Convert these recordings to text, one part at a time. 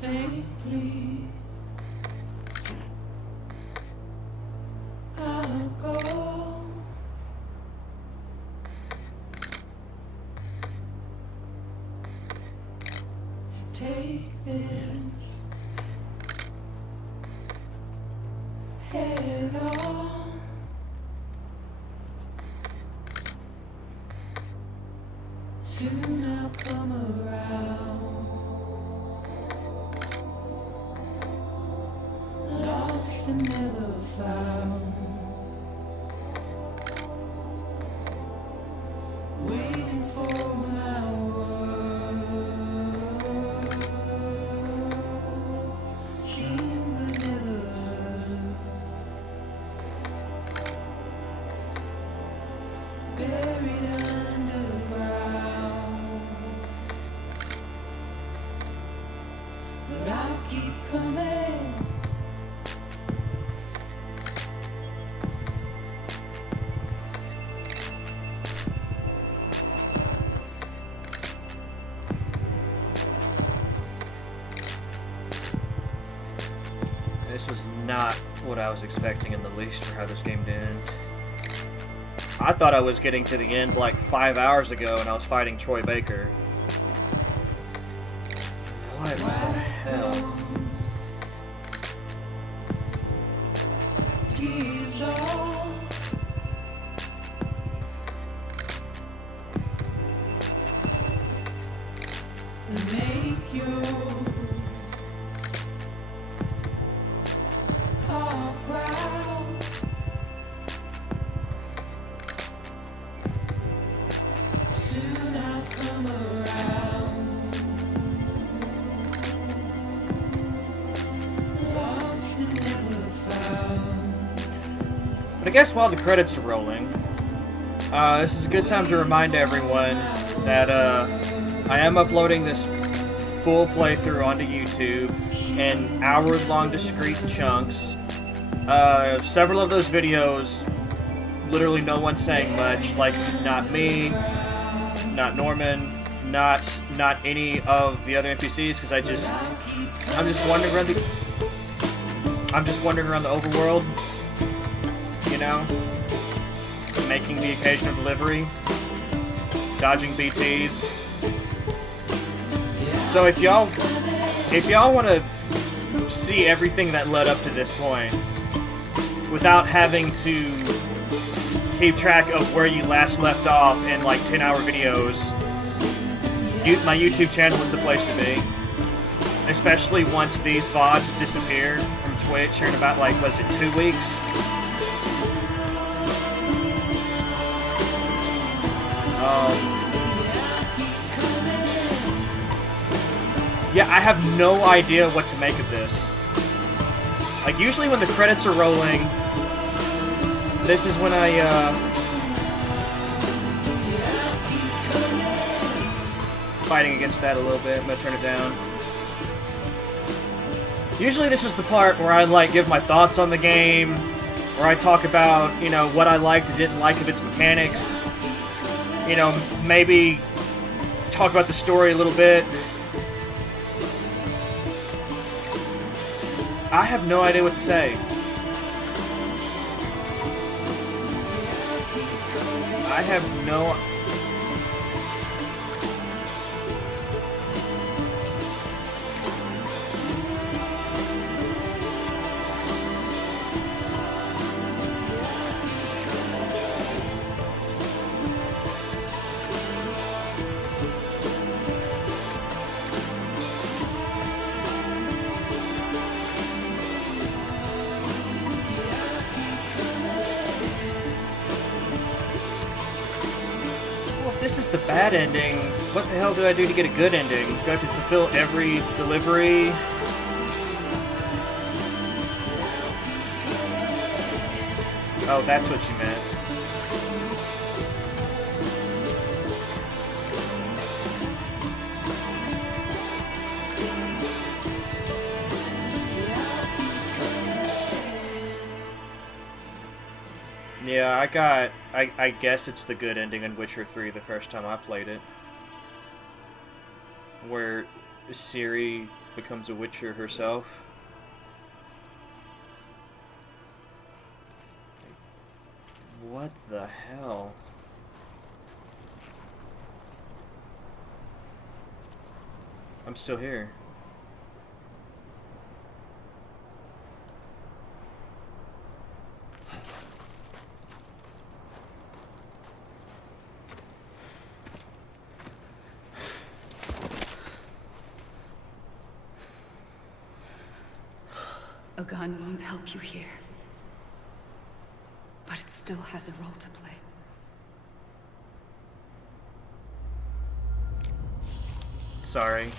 faintly. I'll go to take this head on. Soon I'll come around. Lost and never found. Waiting for my words. Seen but never heard. Buried underground. But I'll keep coming. This was not what I was expecting in the least for how this game did end. I thought I was getting to the end like 5 hours ago and I was fighting Troy Baker. What the hell? Tears off. And make you heart proud. Soon I'll come around. Lost and never found. But I guess while the credits are rolling, this is a good time to remind everyone that I am uploading this full playthrough onto YouTube in hour-long discrete chunks. Several of those videos, literally no one saying much, like not me, not Norman, not any of the other NPCs, because I'm just wandering around the overworld, you know, making the occasional delivery, dodging BTs. So if y'all want to see everything that led up to this point without having to keep track of where you last left off in like 10-hour videos, my YouTube channel is the place to be. Especially once these VODs disappear from Twitch here in about, like, was it 2 weeks? Yeah, I have no idea what to make of this. Like, usually when the credits are rolling, this is when fighting against that a little bit. I'm gonna turn it down. Usually this is the part where I, like, give my thoughts on the game, where I talk about, you know, what I liked and didn't like of its mechanics. You know, maybe talk about the story a little bit. I have no idea what to say. I have no... This is the bad ending. What the hell do I do to get a good ending? Do I have to fulfill every delivery? Oh, that's what you meant. Yeah, I guess it's the good ending in Witcher 3 the first time I played it. Where Ciri becomes a Witcher herself. What the hell? I'm still here. A gun won't help you here. But it still has a role to play. Sorry.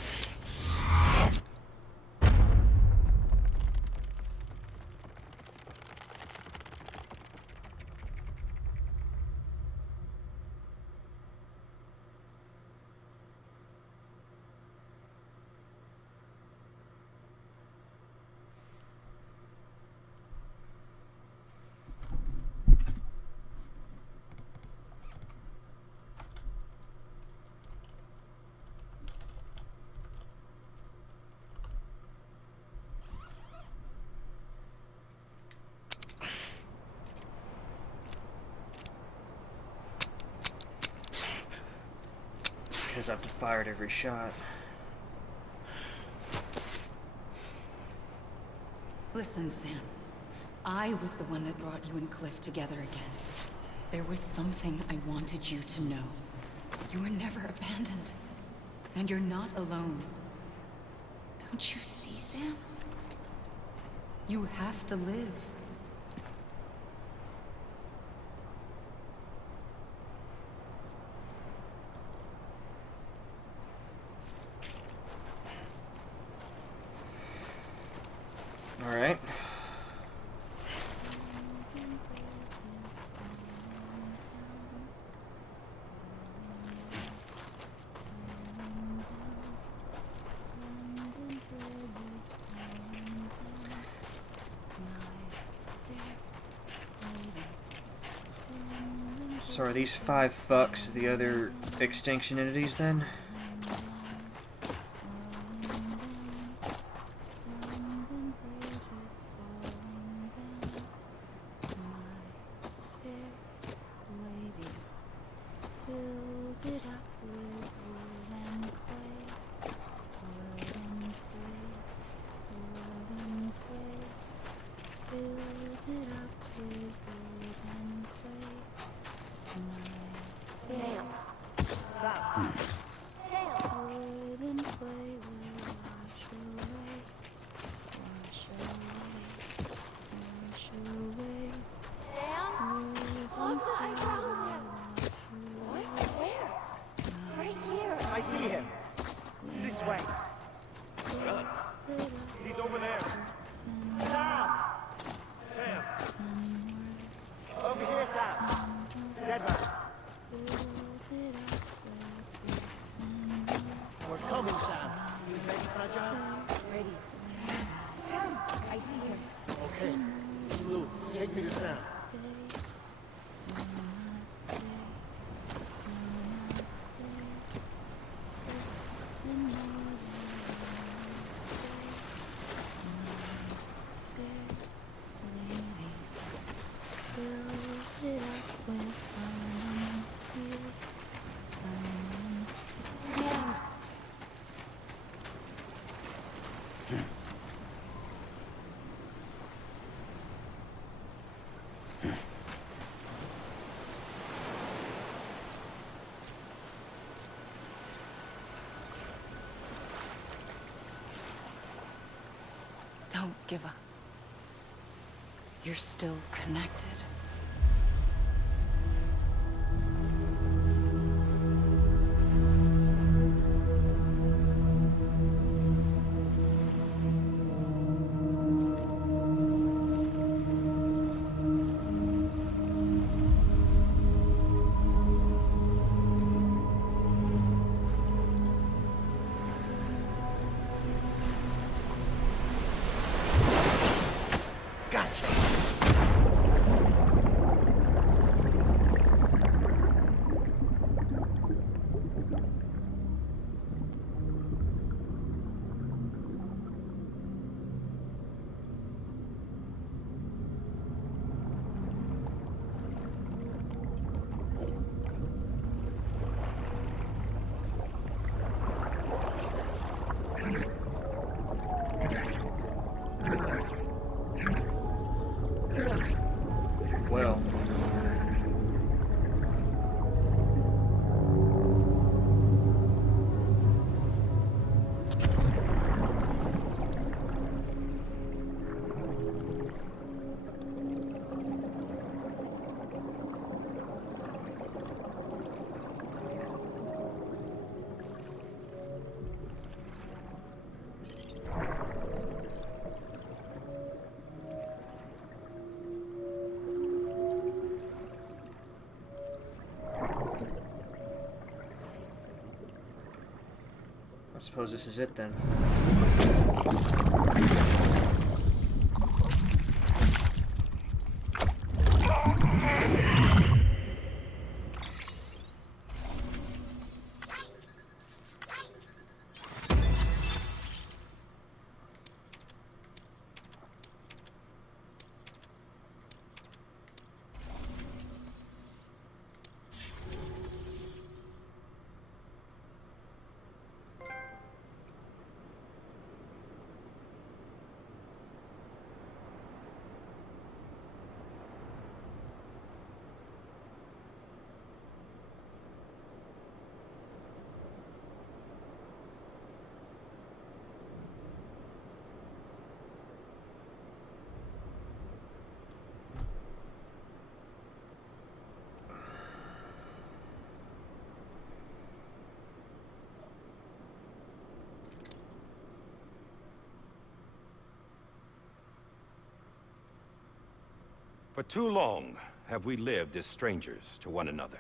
Because I've fired every shot. Listen, Sam. I was the one that brought you and Cliff together again. There was something I wanted you to know. You were never abandoned. And you're not alone. Don't you see, Sam? You have to live. All right. So are these 5 fucks the other extinction entities then? I see him. This way. Really? He's over there. Sam! Sam! Over here, Sam. Dead man. We're coming, Sam. You ready for a job? Ready. Sam, I see him. Okay. Blue, take me to Sam. Don't give up. You're still connected. Gotcha. I suppose this is it then. For too long have we lived as strangers to one another,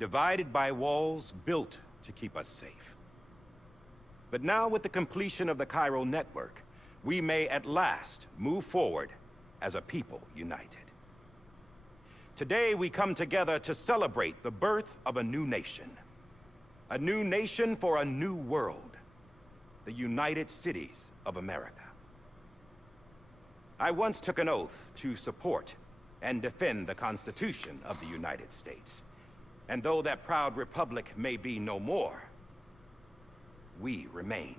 divided by walls built to keep us safe. But now, with the completion of the Chiral network, we may at last move forward as a people united. Today we come together to celebrate the birth of a new nation. A new nation for a new world. The United Cities of America. I once took an oath to support and defend the Constitution of the United States. And though that proud republic may be no more, we remain.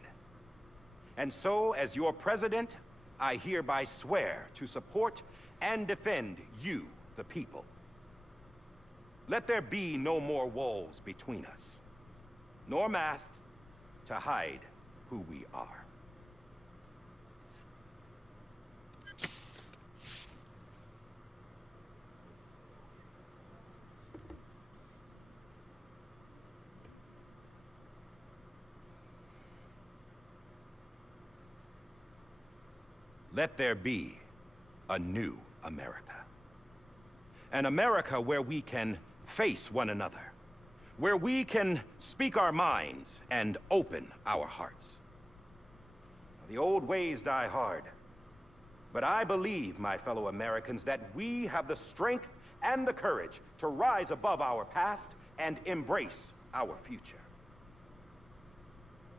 And so, as your president, I hereby swear to support and defend you, the people. Let there be no more walls between us, nor masks to hide who we are. Let there be a new America. An America where we can face one another. Where we can speak our minds and open our hearts. The old ways die hard. But I believe, my fellow Americans, that we have the strength and the courage to rise above our past and embrace our future.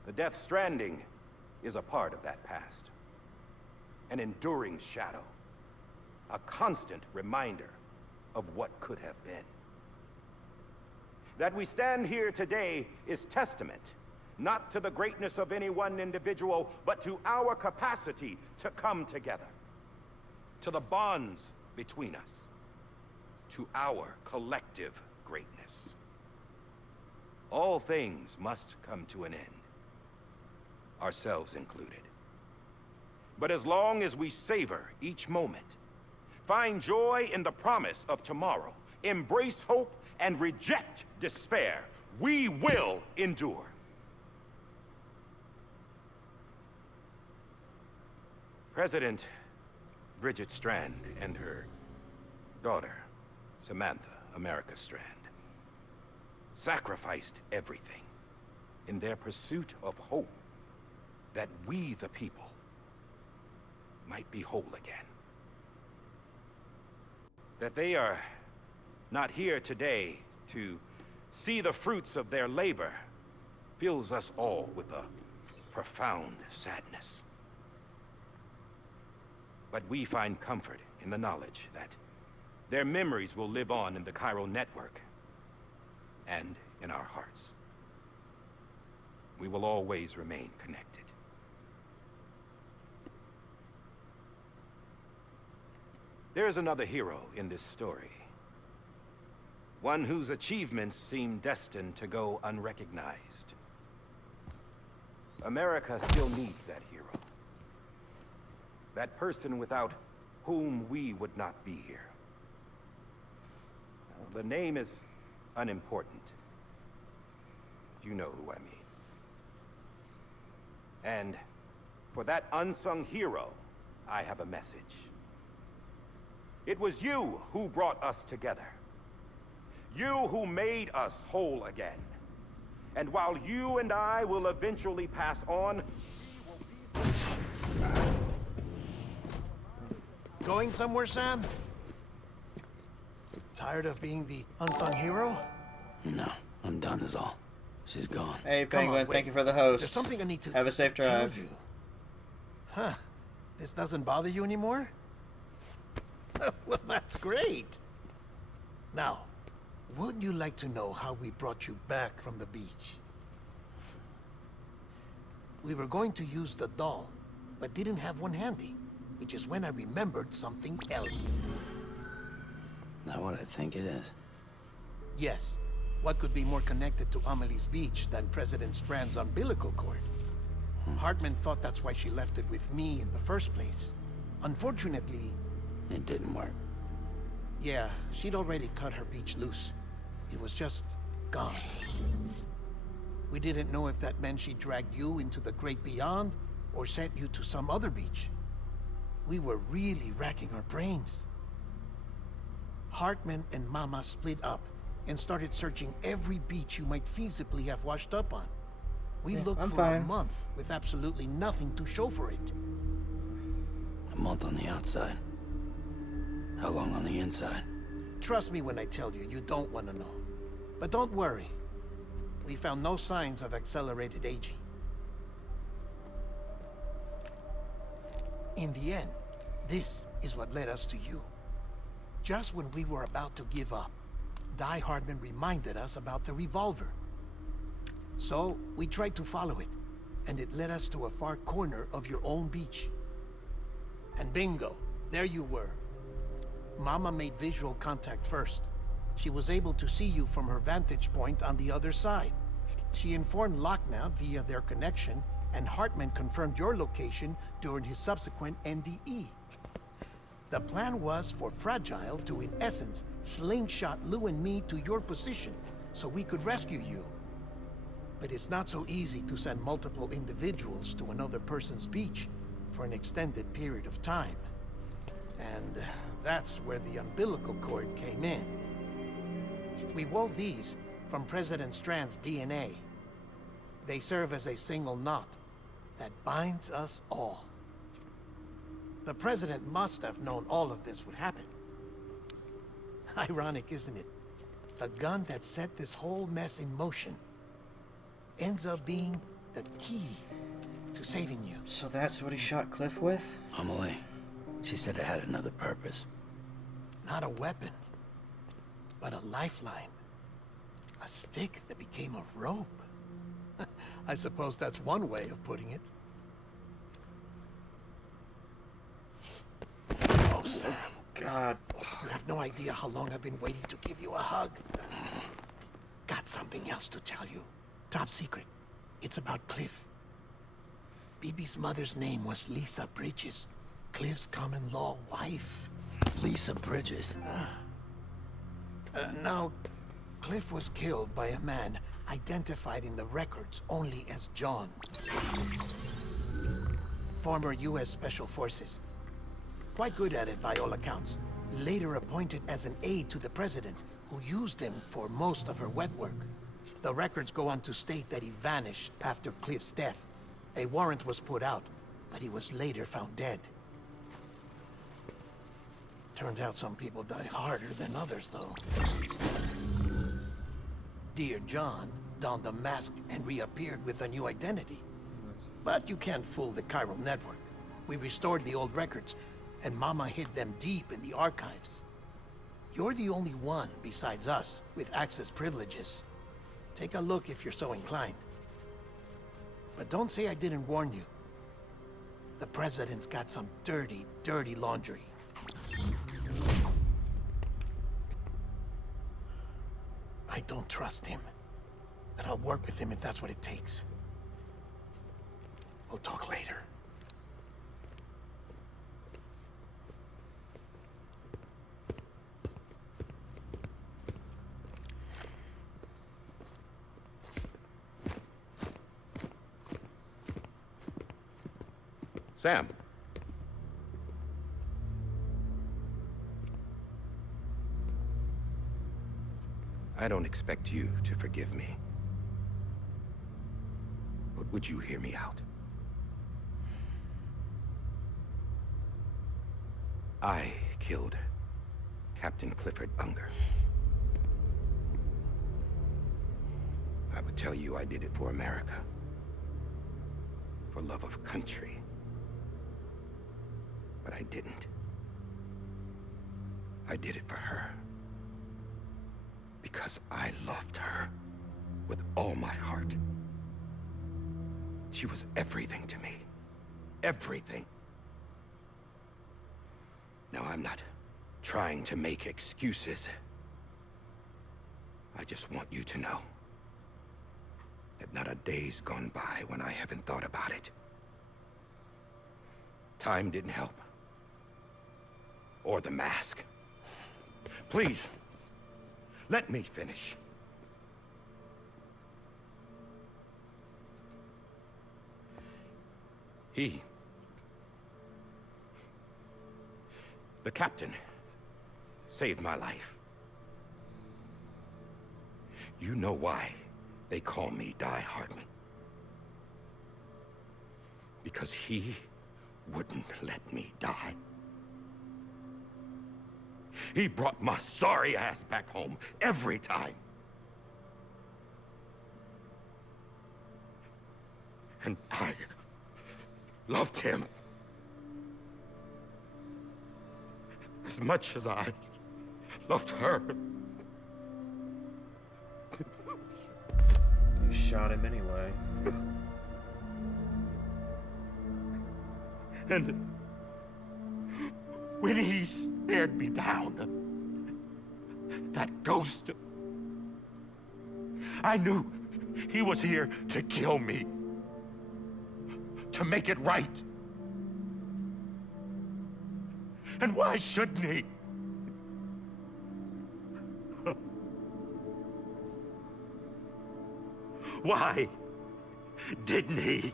The Death Stranding is a part of that past. An enduring shadow. A constant reminder of what could have been. That we stand here today is testament, not to the greatness of any one individual, but to our capacity to come together. To the bonds between us. To our collective greatness. All things must come to an end. Ourselves included. But as long as we savor each moment, find joy in the promise of tomorrow, embrace hope, and reject despair, we will endure. President Bridget Strand and her daughter, Samantha America Strand, sacrificed everything in their pursuit of hope that we, the people, might be whole again. That they are not here today to see the fruits of their labor fills us all with a profound sadness. But we find comfort in the knowledge that their memories will live on in the Chiral network and in our hearts. We will always remain connected. There is another hero in this story. One whose achievements seem destined to go unrecognized. America still needs that hero. That person without whom we would not be here. The name is unimportant. You know who I mean. And for that unsung hero, I have a message. It was you who brought us together. You who made us whole again. And while you and I will eventually pass on, Going somewhere, Sam? Tired of being the unsung hero? No, I'm done is all. She's gone. Hey, Come on, Penguin, wait. thank you for the There's host. something I need to Have a safe tell drive. you. Huh. This doesn't bother you anymore? Well, that's great. Now, wouldn't you like to know how we brought you back from the beach? We were going to use the doll, but didn't have one handy, which is when I remembered something else. Not what I think it is. Yes. What could be more connected to Amelie's beach than President Strand's umbilical cord? Hartman thought that's why she left it with me in the first place. Unfortunately, It didn't work. yeah, she'd already cut her beach loose. It was just gone. We didn't know if that meant she dragged you into the great beyond or sent you to some other beach. We were really racking our brains. Hartman and Mama split up and started searching every beach you might feasibly have washed up on. We looked I'm for fine. a month with absolutely nothing to show for it. A month on the outside. How long on the inside? Trust me when I tell you, you don't want to know. But don't worry. We found no signs of accelerated aging. In the end, this is what led us to you. Just when we were about to give up, Die Hardman reminded us about the revolver. So, we tried to follow it, and it led us to a far corner of your own beach. And bingo, there you were. Mama made visual contact first. She was able to see you from her vantage point on the other side. She informed Lochna via their connection, and Hartman confirmed your location during his subsequent NDE. The plan was for Fragile to, in essence, slingshot Lou and me to your position so we could rescue you. But it's not so easy to send multiple individuals to another person's beach for an extended period of time. And that's where the umbilical cord came in. We wove these from President Strand's DNA. They serve as a single knot that binds us all. The President must have known all of this would happen. Ironic, isn't it? The gun that set this whole mess in motion ends up being the key to saving you. So that's what he shot Cliff with? Amelie. She said it had another purpose. Not a weapon, but a lifeline. A stick that became a rope. I suppose that's one way of putting it. Oh, Sam. God. You have no idea how long I've been waiting to give you a hug. Got something else to tell you. Top secret. It's about Cliff. Bibi's mother's name was Lisa Bridges, Cliff's common-law wife. Lisa Bridges. Now, Cliff was killed by a man identified in the records only as John. Former U.S. Special Forces. Quite good at it by all accounts. Later appointed as an aide to the president, who used him for most of her wet work. The records go on to state that he vanished after Cliff's death. A warrant was put out, but he was later found dead. Turned out some people die harder than others, though. Dear John donned a mask and reappeared with a new identity. But you can't fool the chiral network. We restored the old records, and Mama hid them deep in the archives. You're the only one, besides us, with access privileges. Take a look if you're so inclined. But don't say I didn't warn you. The President's got some dirty, dirty laundry. I don't trust him. But I'll work with him if that's what it takes. We'll talk later. Sam. I don't expect you to forgive me. But would you hear me out? I killed Captain Clifford Unger. I would tell you I did it for America. For love of country. But I didn't. I did it for her. Because I loved her with all my heart. She was everything to me. Everything. Now, I'm not trying to make excuses. I just want you to know that not a day's gone by when I haven't thought about it. Time didn't help. Or the mask. Please, let me finish. The captain, saved my life. You know why they call me Die Hardman. Because he wouldn't let me die. He brought my sorry ass back home every time. And I loved him as much as I loved her. You shot him anyway. And when he stared me down, that ghost, I knew he was here to kill me, to make it right. And why shouldn't he? Why didn't he?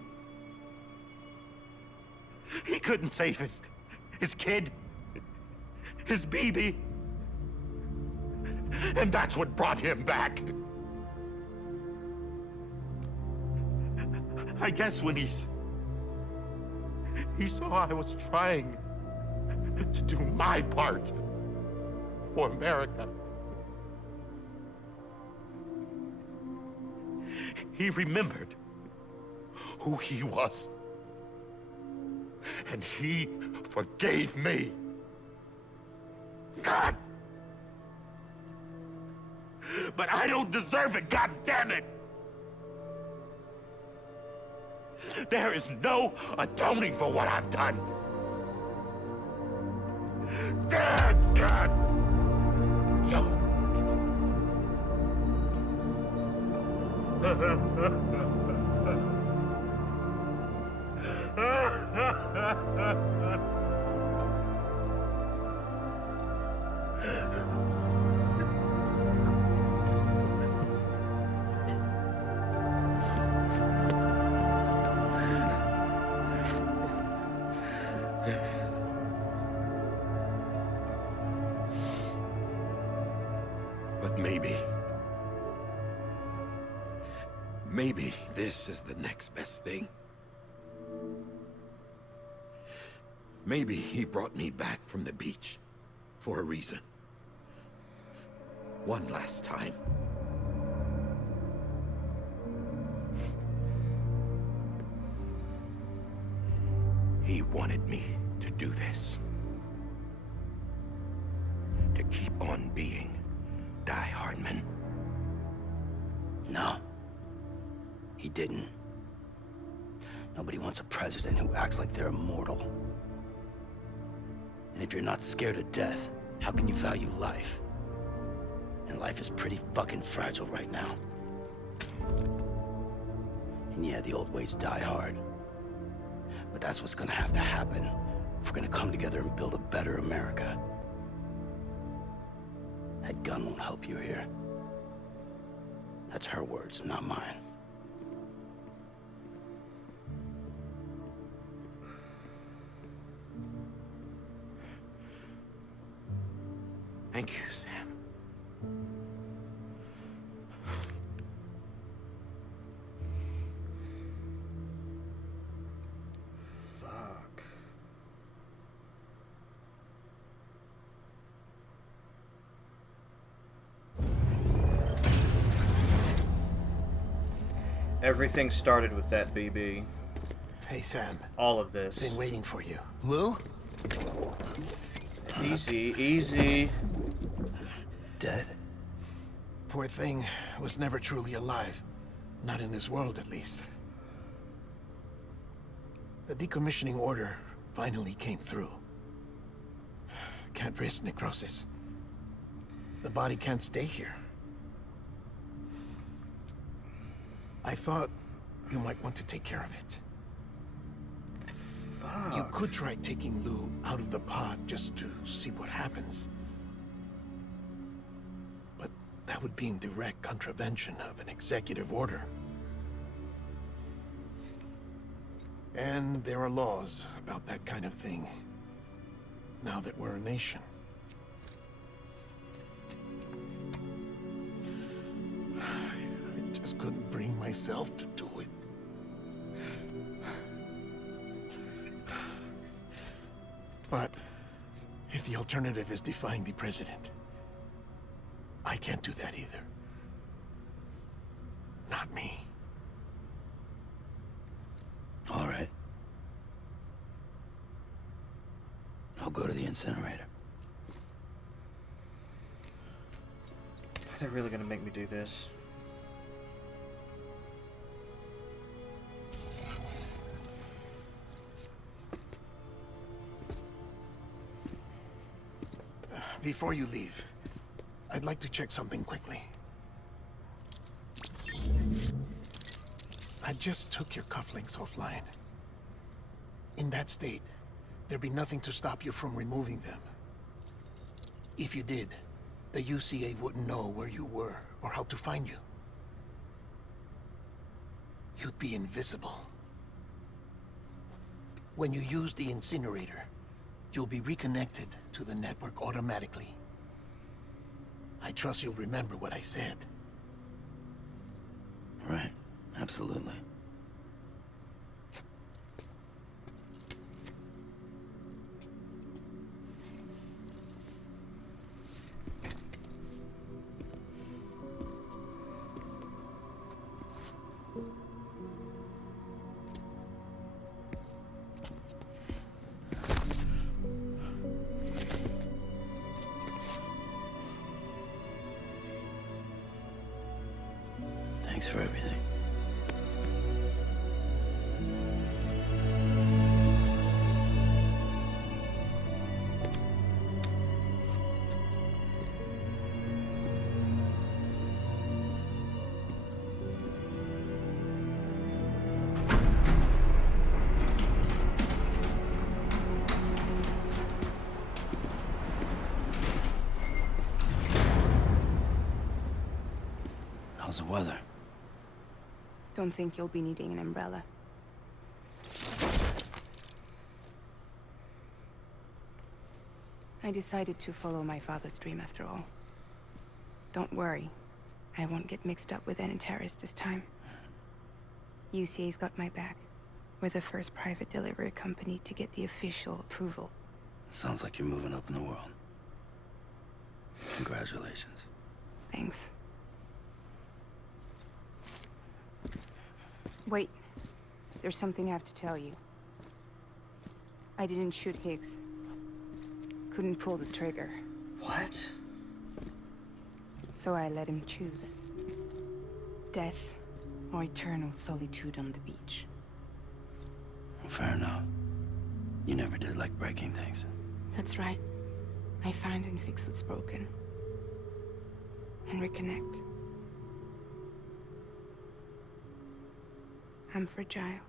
He couldn't save his kid, his baby. And that's what brought him back. I guess when he saw I was trying to do my part for America, he remembered who he was. And he forgave me. God! But I don't deserve it, God damn it! There is no atoning for what I've done. God! No. But maybe this is the next best thing. Maybe he brought me back from the beach for a reason. One last time. He wanted me to do this. To keep on being Die Hardman. No. He didn't. Nobody wants a president who acts like they're immortal. And if you're not scared of death, how can you value life? And life is pretty fucking fragile right now. And yeah, the old ways die hard. But that's what's gonna have to happen if we're gonna come together and build a better America. That gun won't help you here. That's her words, not mine. Thank you, Sam. Everything started with that BB. Hey, Sam. All of this. Been waiting for you. Lou? Easy, easy. Dead? Poor thing was never truly alive. Not in this world, at least. The decommissioning order finally came through. Can't risk necrosis. The body can't stay here. I thought you might want to take care of it. Fuck. You could try taking Lou out of the pod just to see what happens. But that would be in direct contravention of an executive order. And there are laws about that kind of thing, now that we're a nation. I just couldn't bring myself to do it. But if the alternative is defying the president, I can't do that either. Not me. All right. I'll go to the incinerator. Are they really gonna make me do this? Before you leave, I'd like to check something quickly. I just took your cufflinks offline. In that state, there'd be nothing to stop you from removing them. If you did, the UCA wouldn't know where you were or how to find you. You'd be invisible. When you use the incinerator, you'll be reconnected to the network automatically. I trust you'll remember what I said. Right. Absolutely. Thanks for everything. How's the weather? Don't think you'll be needing an umbrella. I decided to follow my father's dream after all. Don't worry. I won't get mixed up with any terrorists this time. UCA's got my back. We're the first private delivery company to get the official approval. Sounds like you're moving up in the world. Congratulations. Thanks. Wait. There's something I have to tell you. I didn't shoot Higgs. Couldn't pull the trigger. What? So I let him choose. Death or eternal solitude on the beach. Fair enough. You never did like breaking things. That's right. I find and fix what's broken. And reconnect. I'm fragile.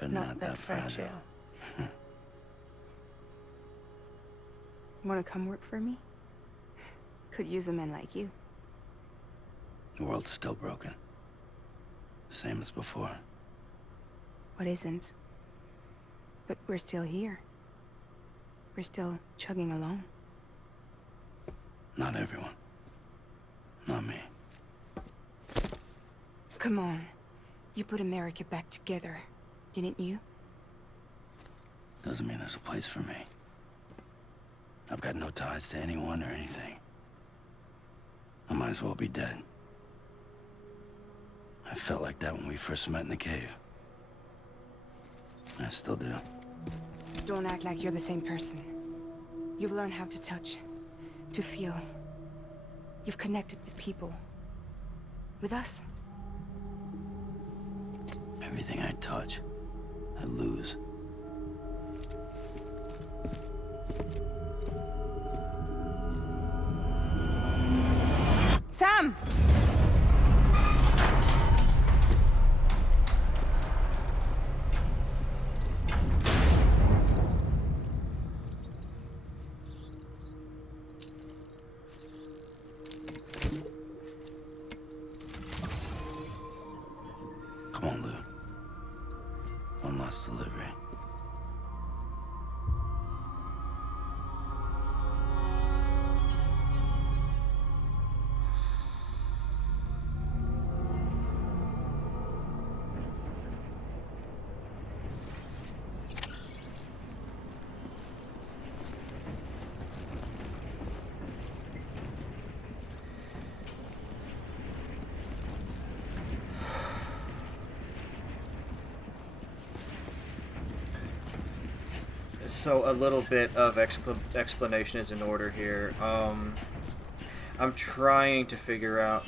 But not that fragile. Wanna come work for me? Could use a man like you. The world's still broken. Same as before. What isn't? But we're still here. We're still chugging along. Not everyone. Not me. Come on. You put America back together, didn't you? Doesn't mean there's a place for me. I've got no ties to anyone or anything. I might as well be dead. I felt like that when we first met in the cave. I still do. Don't act like you're the same person. You've learned how to touch, to feel. You've connected with people. With us. Everything I touch, I lose. Sam! Come on, Lou. One last delivery. So a little bit of explanation is in order here. I'm trying to figure out.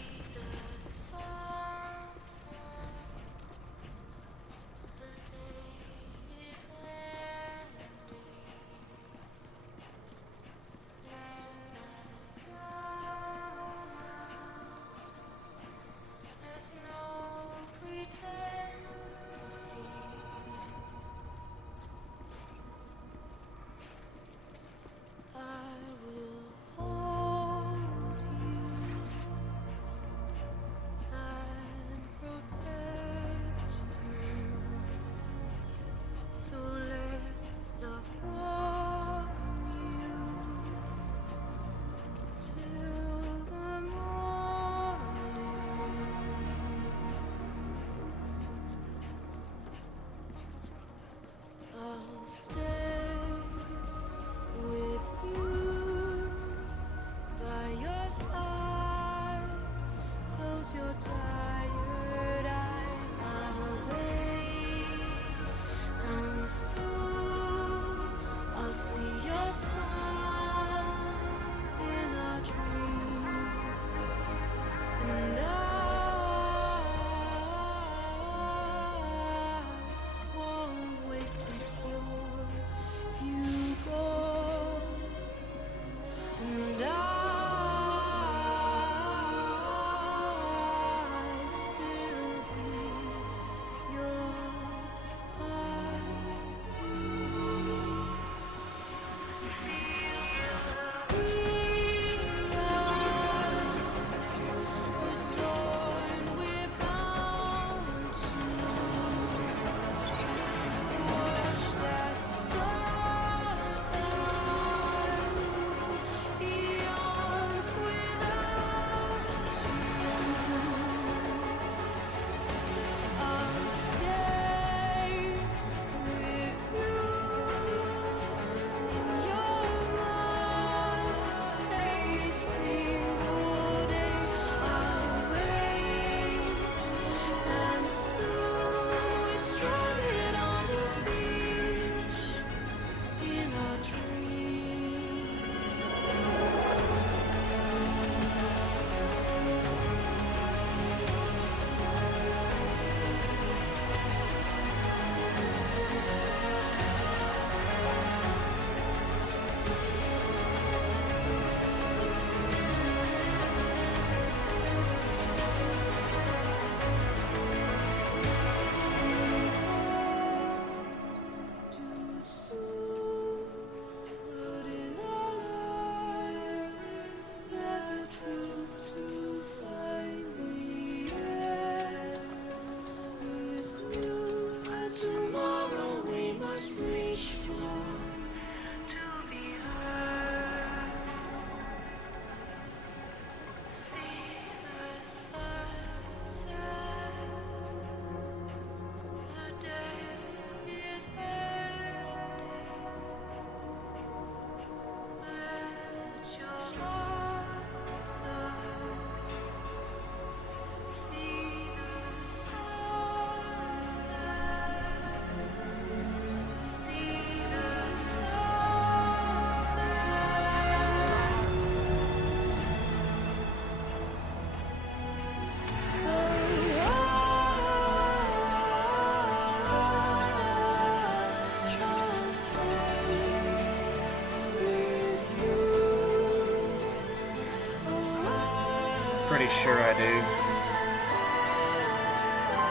pretty sure I do.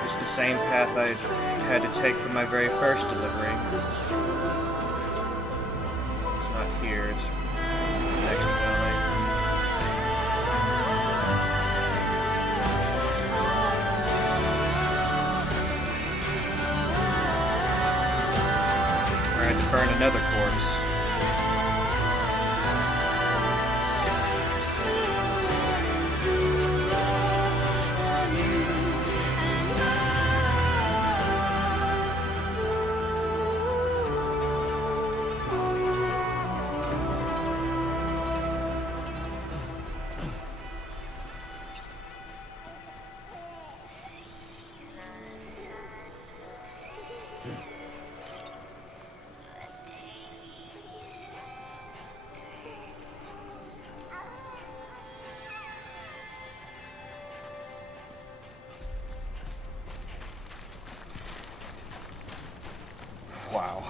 It's the same path I had to take for my very first delivery. It's not here, it's next building. Where I had to burn another corpse. Wow.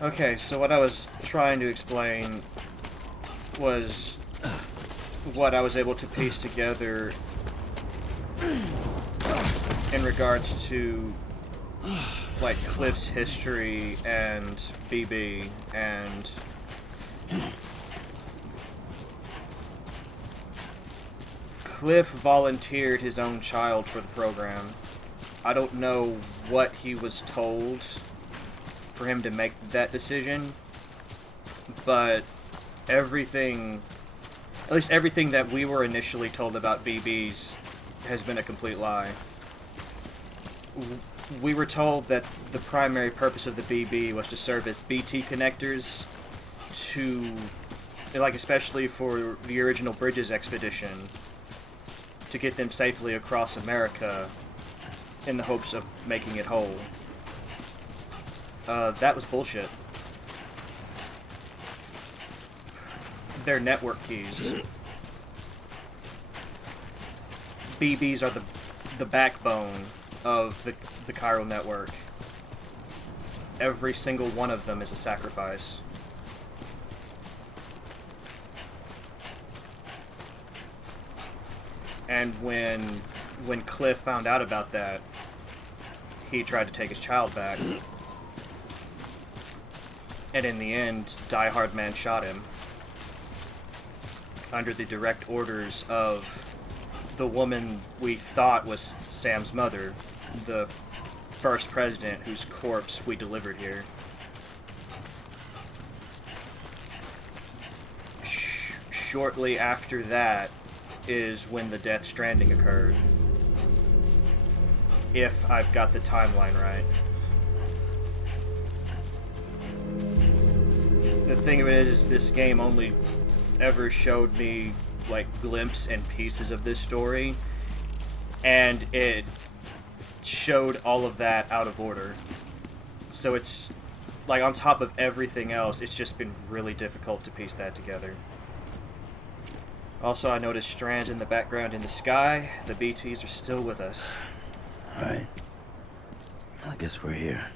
Okay, so what I was trying to explain was what I was able to piece together in regards to like Cliff's history and BB and Cliff volunteered his own child for the program. I don't know what he was told for him to make that decision, but everything, at least everything that we were initially told about BBs has been a complete lie. We were told that the primary purpose of the BB was to serve as BT connectors to, like, especially for the original Bridges expedition, to get them safely across America in the hopes of making it whole. That was bullshit. They're network keys. BBs are the backbone of the chiral network. Every single one of them is a sacrifice. And when Cliff found out about that, he tried to take his child back. And in the end, Die Hard Man shot him. Under the direct orders of the woman we thought was Sam's mother, the first president whose corpse we delivered here. Shortly after that is when the Death Stranding occurred. If I've got the timeline right. The thing of it is, this game only ever showed me, like, glimpses and pieces of this story, and it showed all of that out of order. So it's, like, on top of everything else, it's just been really difficult to piece that together. Also, I noticed strands in the background in the sky. The BTs are still with us. Alright. I guess we're here.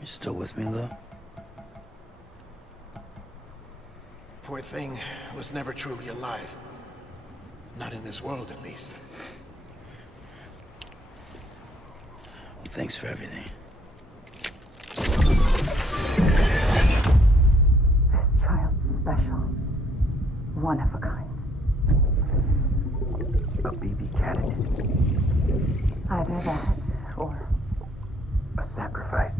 You still with me, though? Poor thing was never truly alive. Not in this world, at least. Well, thanks for everything. Special. One of a kind. A BB candidate. Either that, or A sacrifice.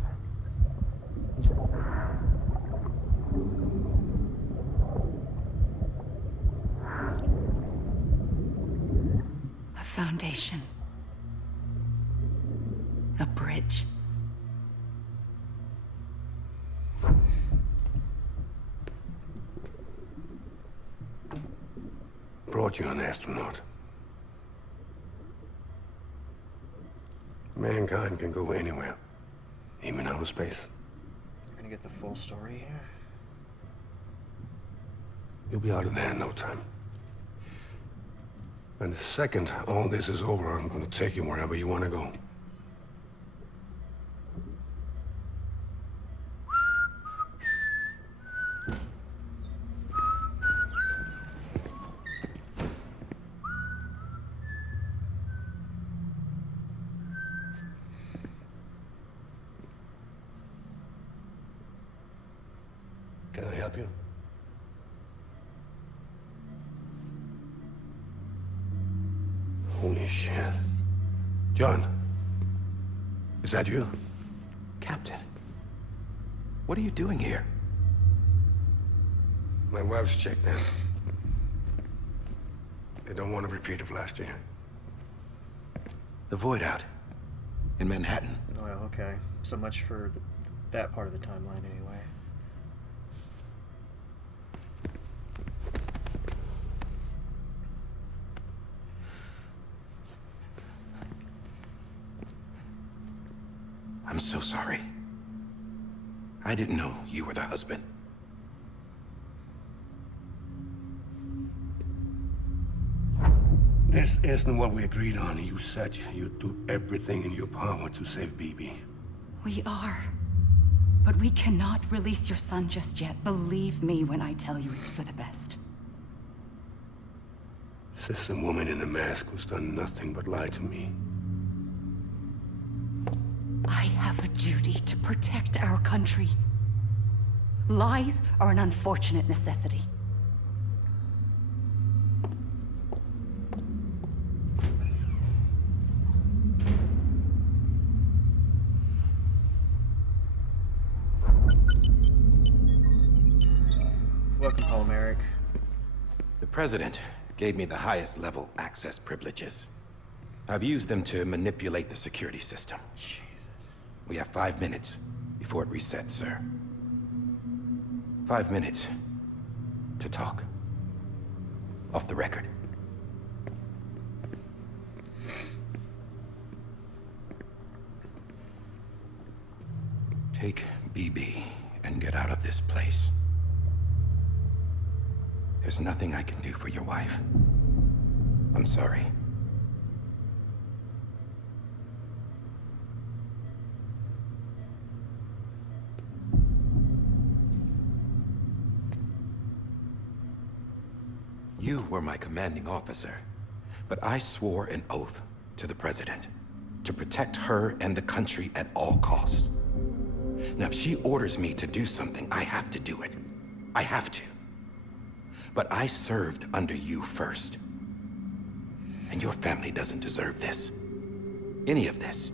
A foundation. A bridge. Brought you an astronaut. Mankind can go anywhere, even outer space. You're gonna get the full story here? You'll be out of there in no time. And the second all this is over, I'm gonna take you wherever you want to go. help you? Holy shit. John, is that you? Captain, what are you doing here? My wife's checked in. They don't want a repeat of last year. The Void Out. In Manhattan. Oh, okay. So much for that part of the timeline, anyway. I'm so sorry. I didn't know you were the husband. This isn't what we agreed on. You said you'd do everything in your power to save BB. We are. But we cannot release your son just yet. Believe me when I tell you it's for the best. This is a woman in a mask who's done nothing but lie to me. I have a duty to protect our country. Lies are an unfortunate necessity. Welcome home, Eric. The President gave me the highest level access privileges. I've used them to manipulate the security system. Jesus. We have 5 minutes before it resets, sir. 5 minutes to talk. Off the record. Take BB and get out of this place. There's nothing I can do for your wife. I'm sorry. You were my commanding officer, but I swore an oath to the President to protect her and the country at all costs. Now, if she orders me to do something, I have to do it. I have to. But I served under you first. And your family doesn't deserve this. Any of this.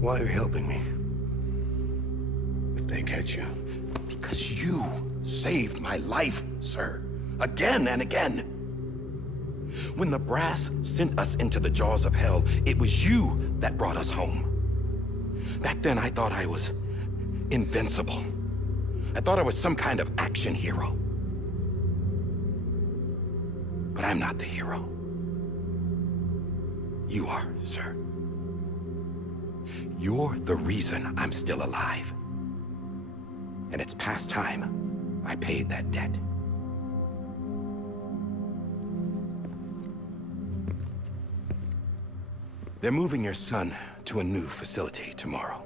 Why are you helping me? If they catch you. Because you saved my life, sir. Again and again. When the brass sent us into the jaws of hell, it was you that brought us home. Back then, I thought I was invincible. I thought I was some kind of action hero. But I'm not the hero. You are, sir. You're the reason I'm still alive. And it's past time I paid that debt. They're moving your son to a new facility tomorrow.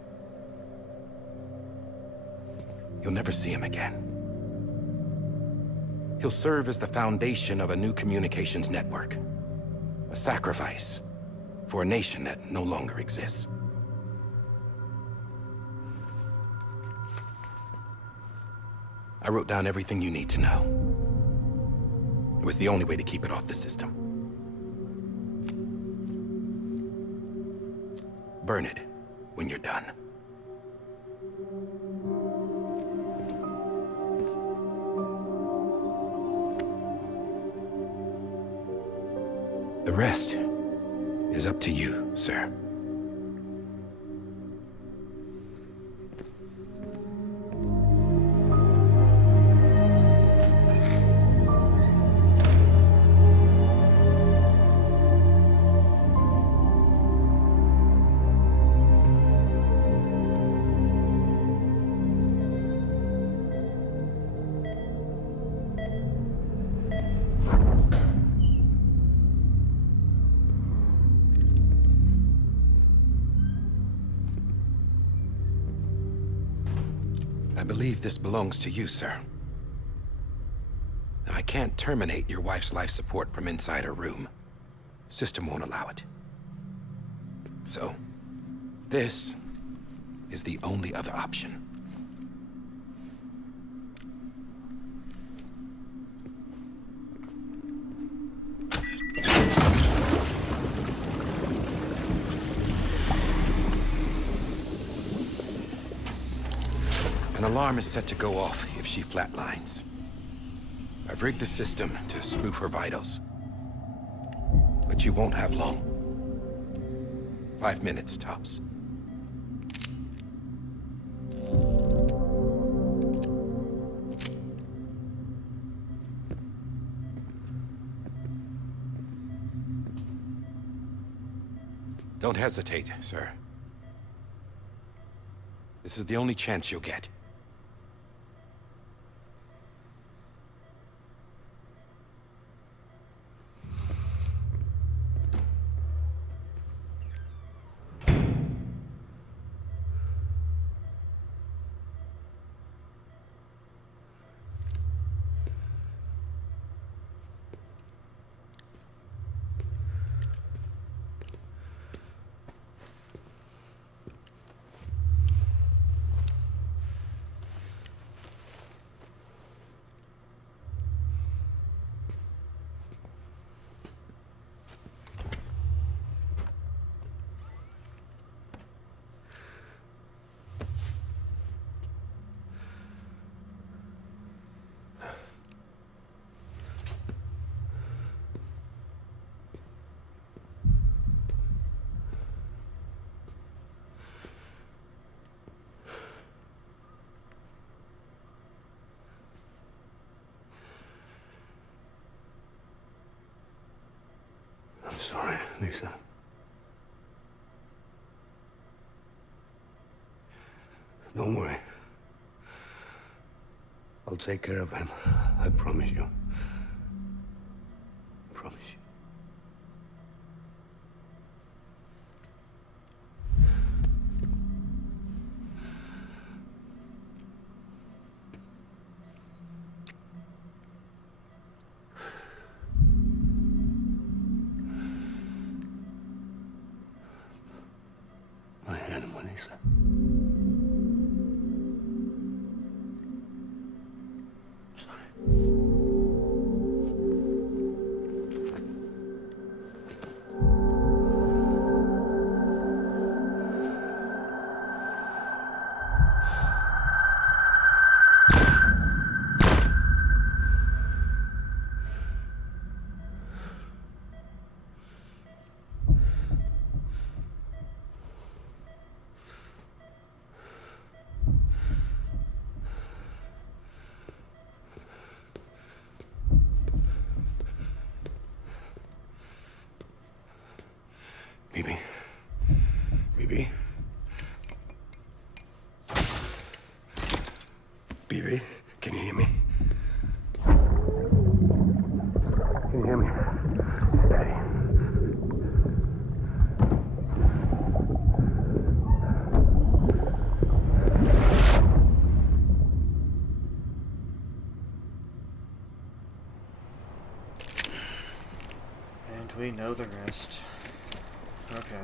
You'll never see him again. He'll serve as the foundation of a new communications network. A sacrifice for a nation that no longer exists. I wrote down everything you need to know. It was the only way to keep it off the system. Burn it when you're done. The rest is up to you, sir. I believe this belongs to you, sir. Now, I can't terminate your wife's life support from inside her room. System won't allow it. So, this is the only other option. alarm is set to go off if she flatlines. I've rigged the system to spoof her vitals. But you won't have long. 5 minutes, tops. Don't hesitate, sir. This is the only chance you'll get. I'm sorry, Lisa. Don't worry. I'll take care of him. I promise you. Promise you. My animal, Lisa. Bibi. Bibi. Bibi, can you hear me? Can you hear me? Steady. And we know the rest. Okay.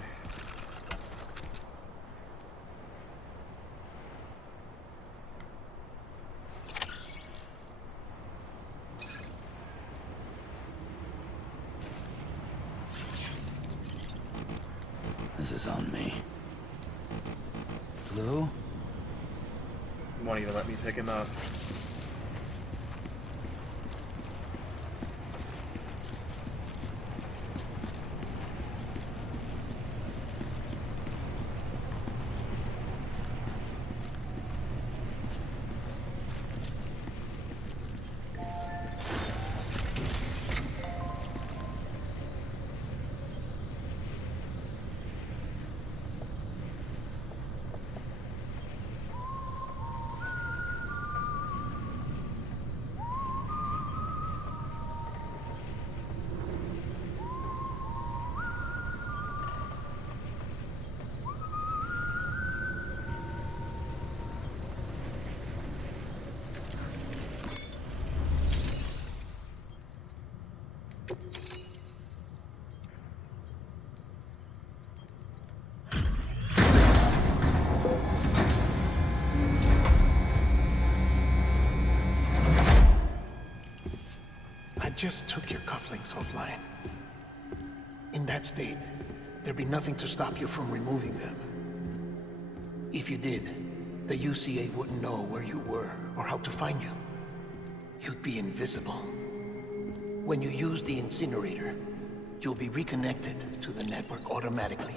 This is on me. Blue? Won't even let me pick him up. I just took your cufflinks offline. In that state, there'd be nothing to stop you from removing them. If you did, the UCA wouldn't know where you were or how to find you. You'd be invisible. When you use the incinerator, you'll be reconnected to the network automatically.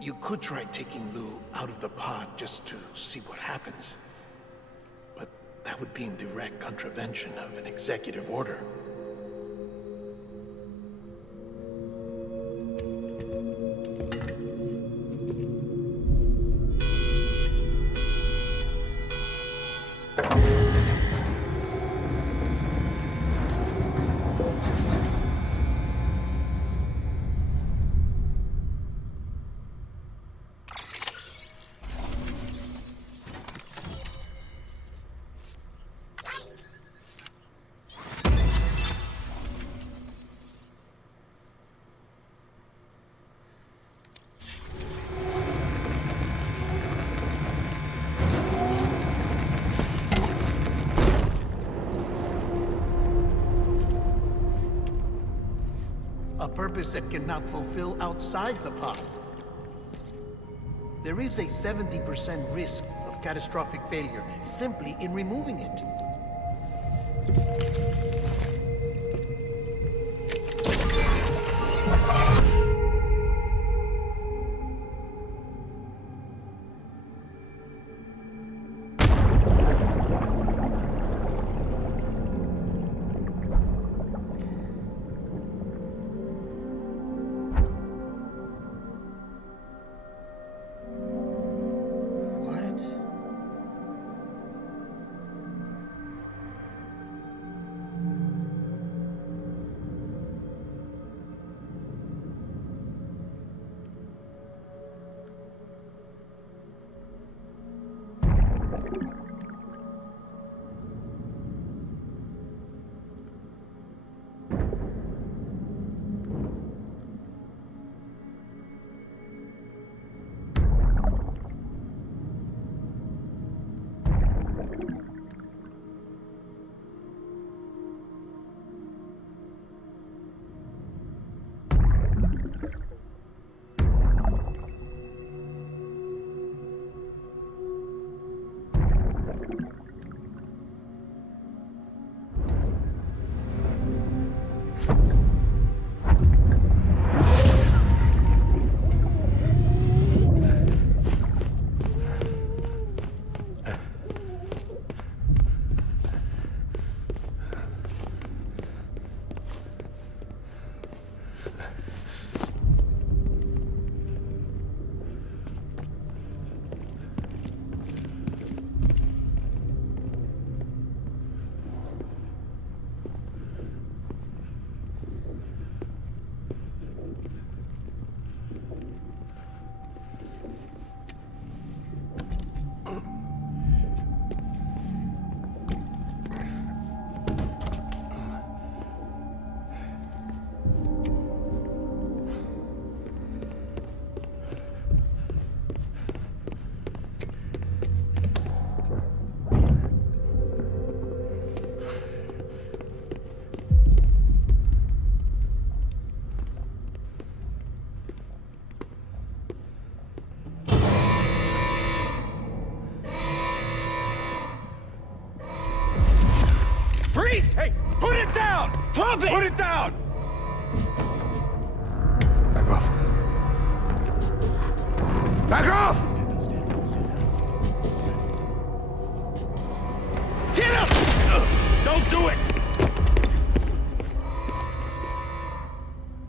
You could try taking Lou out of the pod just to see what happens. But that would be in direct contravention of an executive order. A purpose that cannot fulfill outside the pod. There is a 70% risk of catastrophic failure simply in removing it. What? Freeze! Hey, put it down! Drop it! Put it down! Back off. Back off! Get up! Don't do it!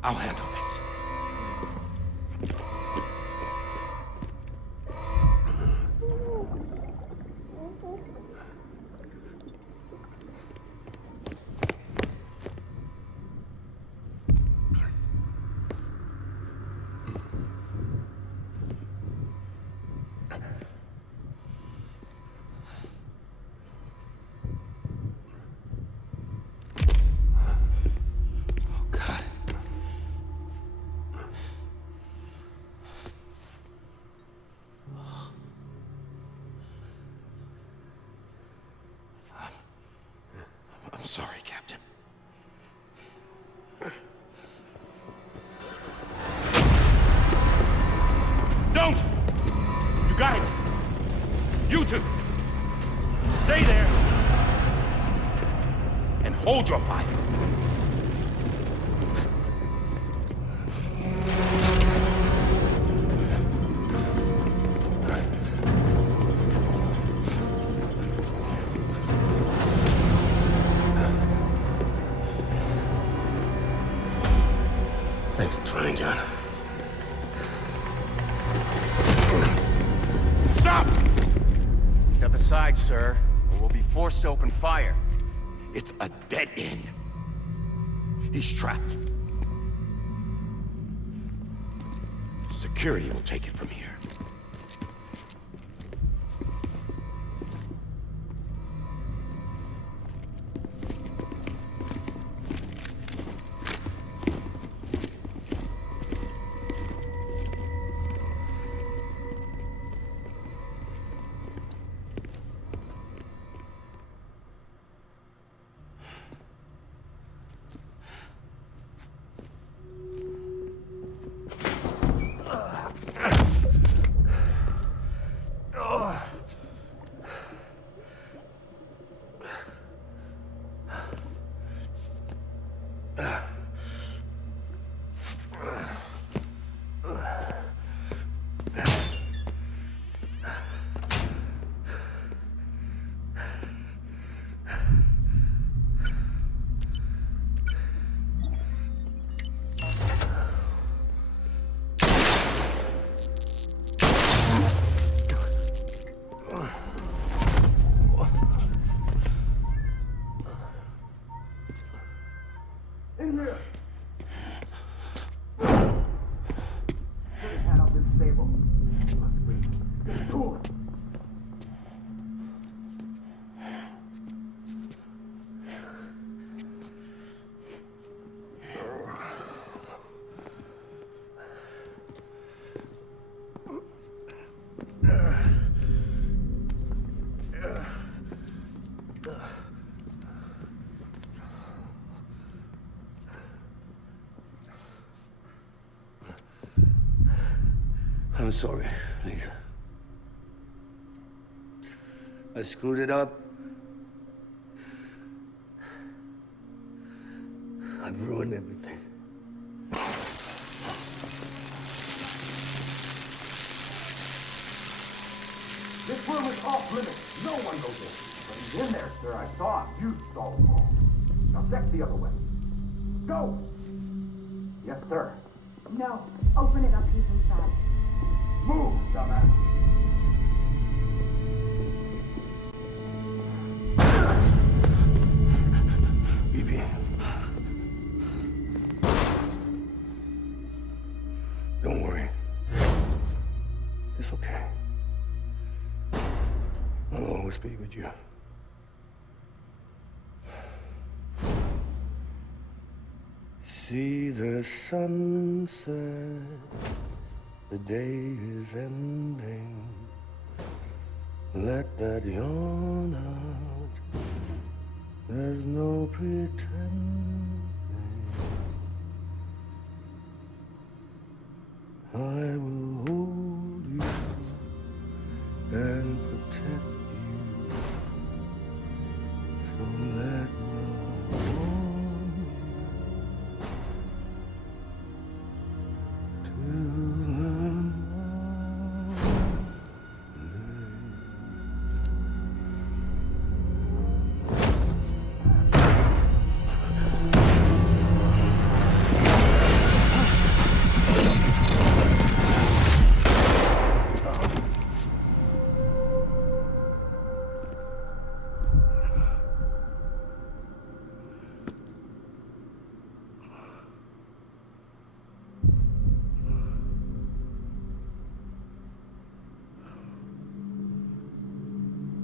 I'll handle this. I'm sorry, Captain. Don't Hold your fire. Thanks for trying, John. Stop! Step aside, sir, or we'll be forced to open fire. It's a dead end. He's trapped. Security will take it from here. I'm sorry, Lisa. I screwed it up. I've ruined everything. This room is off limits. No one goes in. But he's in there, sir. I saw him. You saw him all. Now check the other way. Go! Yes, sir. No. Open it up. He's inside. Move, dumbass. Bibi. Don't worry. It's okay. I'll always be with you. See the sunset, the day is ending. Let that yawn out, there's no pretending. I will hold you and protect you, so let love warm you to the morning.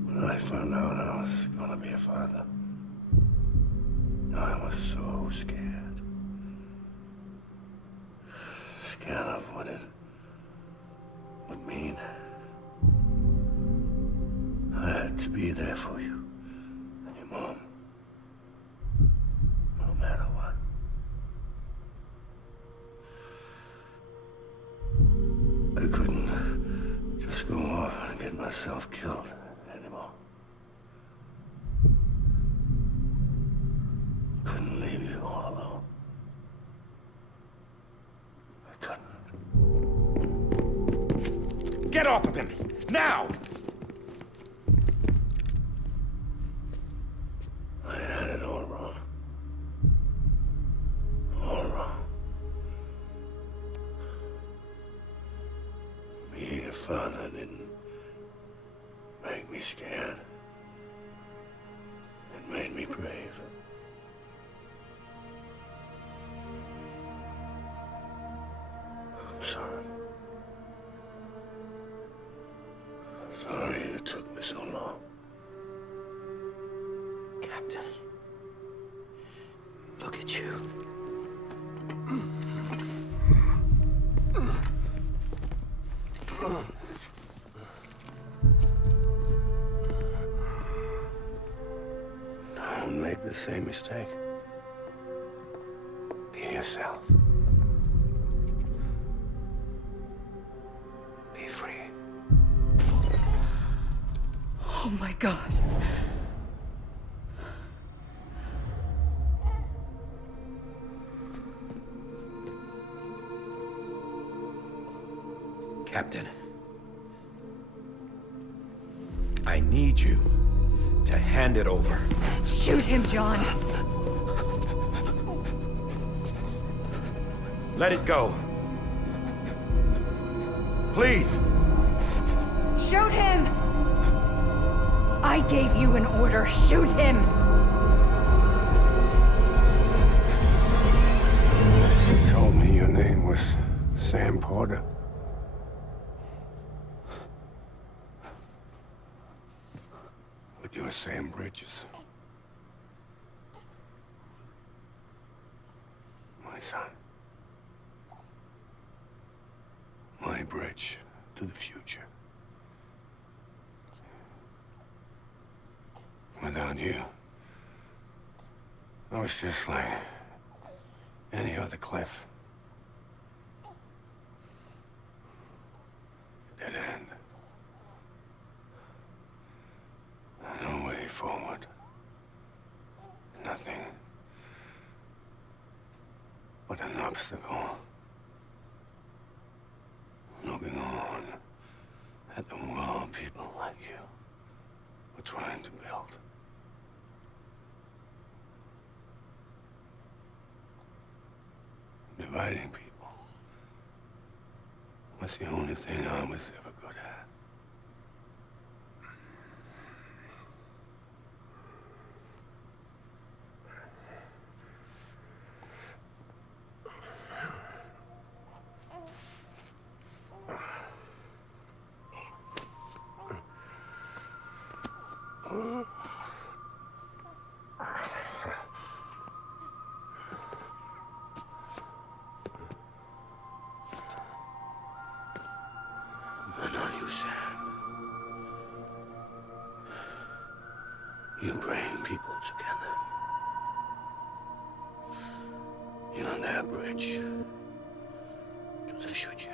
When I found out I was gonna be a father, I was so scared. Scared of what it would mean. I had to be there for you and your mom, no matter what. I couldn't just go off and get myself killed anymore. all alone. I couldn't. Get off of him! Now! I had it all wrong. All wrong. Being a father didn't make me scared. It made me brave. I'm sorry. Sorry it took me so long. Captain. Look at you. Don't make the same mistake. Be yourself. Be free. Oh my God. Captain, I need you to hand it over. Shoot him, John. Let it go. Please! Shoot him! I gave you an order. Shoot him! You told me your name was Sam Porter. But you're Sam Bridges. My son. My bridge to the future. Without you, I was just like any other Cliff. Dead end. No way forward. Nothing but an obstacle. Looking on at the world people like you were trying to build. Dividing people was the only thing I was ever good at. But not you, Sam. You bring people together. You're their bridge to the future.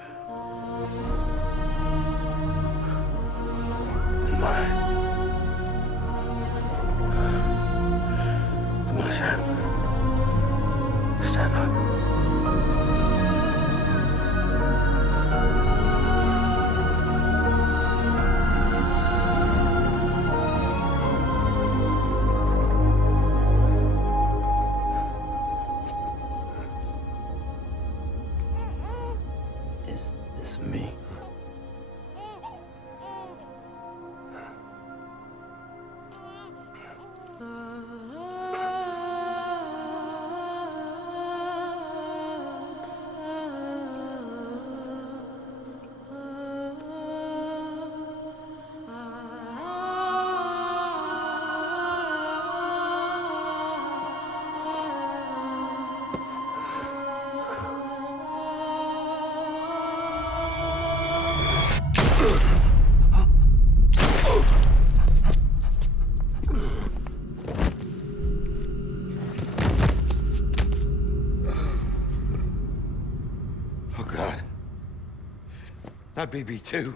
And mine. Come on, Sam. Stand up. Is this me? Oh, God. Not BB2.